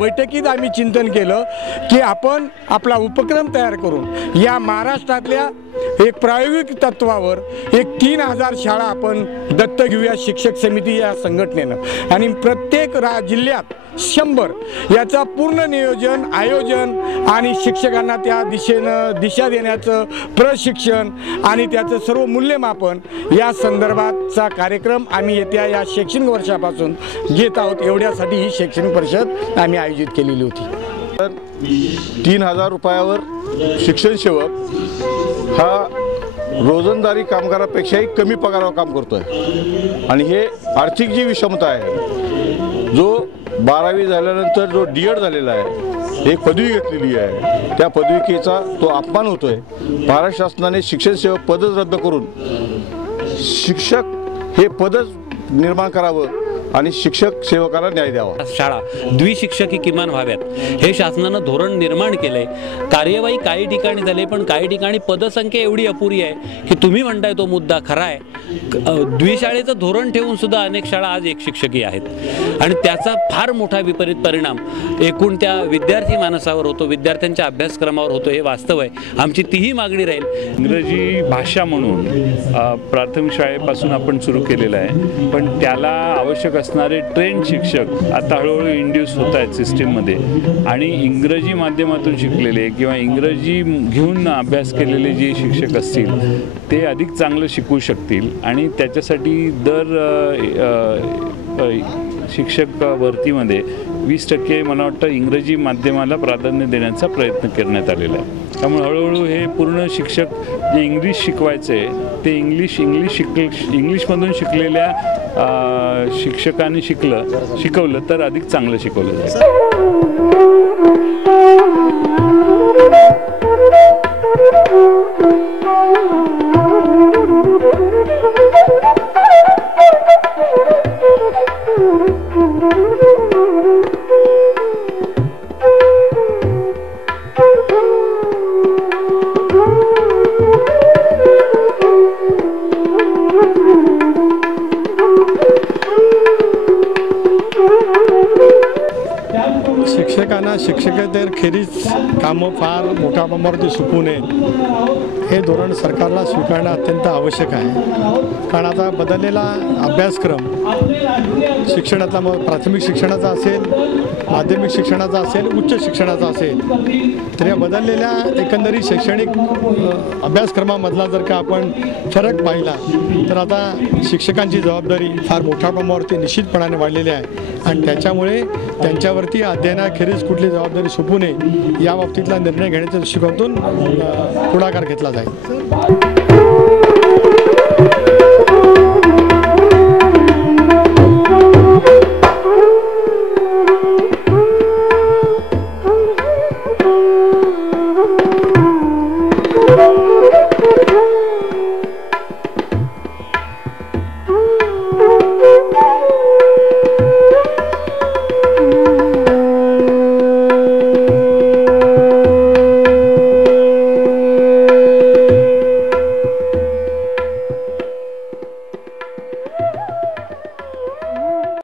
बैठकीत आम्ही चिंतन केलं की आपण आपला उपक्रम तयार करून या महाराष्ट्रातल्या एक प्रायोगिक तत्वावर एक 3000 शाळा आपण दत्तक घेऊया शिक्षक समिती या संघटनेनं आणि प्रत्येक जिल्ह्यात 100 याचा पूर्ण नियोजन आयोजन आणि शिक्षकांना त्या दिशा देण्याचं प्रशिक्षण आणि त्याचं सर्व मूल्यमापन या संदर्भातचा कार्यक्रम आम्ही येत्या या शैक्षणिक वर्षापासून घेत आहोत। एवढ्यासाठी ही शैक्षणिक परिषद आम्ही आयोजित केलेली होती। 3000 रुपयावर शिक्षण सेवक हा रोजंदारी कामगारापेक्षाही कमी पगारावर काम करतोय आणि हे आर्थिक जी विषमता आहे, जो 12वी झाल्यानंतर जो D.Ed झालेला आहे, एक पदवी घेतलेली आहे, त्या पदविकेचा तो अपमान होतोय। महाराष्ट्र शासनाने शिक्षण सेवक पदच रद्द करून शिक्षक हे पदच निर्माण करावं आणि शिक्षक सेवकाला न्याय द्यावा। शाळा द्विशिक्षकी किमान व्हाव्यात हे शासनानं धोरण निर्माण केलंय। कार्यवाही काही ठिकाणी झाली, पण काही ठिकाणी पदसंख्या एवढी अपुरी आहे की तुम्ही म्हणताय तो मुद्दा खरा आहे। द्विशाळेचं धोरण ठेवून सुद्धा अनेक शाळा आज एक शिक्षकी आहेत आणि त्याचा फार मोठा विपरीत परिणाम एकूण त्या विद्यार्थी मानसावर होतो, विद्यार्थ्यांच्या अभ्यासक्रमावर होतो, हे वास्तव आहे। आमची तीही मागणी राहील। इंग्रजी भाषा म्हणून प्राथमिक शाळेपासून आपण सुरू केलेलं आहे, पण त्याला आवश्यक असणारे ट्रेन शिक्षक आता हळूहळू इंड्यूस होत आहेत सिस्टीममध्ये आणि इंग्रजी माध्यमातून शिकलेले किंवा इंग्रजी घेऊन अभ्यास केलेले जे शिक्षक असतील ते अधिक चांगलं शिकू शकतील आणि त्याच्यासाठी दर शिक्षक भरतीमध्ये 20% मला वाटतं इंग्रजी माध्यमाला प्राधान्य देण्याचा प्रयत्न करण्यात आलेला आहे। त्यामुळे हळूहळू हे पूर्ण शिक्षक जे इंग्लिश शिकवायचे ते इंग्लिशमधून शिकलेल्या शिक्षकांनी शिकवलं तर अधिक चांगलं शिकवलं जाईल। शिक्षकांना शिक्षकेतरखेरीज कामं फार मोठ्या प्रमाणावरती सोपू नये हे धोरण सरकारला स्वीकारणं अत्यंत आवश्यक आहे। कारण आता बदललेला अभ्यासक्रम शिक्षणातला मग प्राथमिक शिक्षणाचा असेल, माध्यमिक शिक्षणाचा असेल, उच्च शिक्षणाचा असेल, तर या बदललेल्या एकंदरीत शैक्षणिक अभ्यासक्रमामधला जर का आपण फरक पाहिला तर आता शिक्षकांची जबाबदारी फार मोठ्या प्रमाणावरती निश्चितपणाने वाढलेली आहे आणि त्याच्यामुळे त्यांच्यावरती अध्ययनाखेरीज कुठली जबाबदारी सोपू नये या बाबतीतला निर्णय घेण्याच्या दृष्टिकोनातून पुढाकार घेतला जाईल।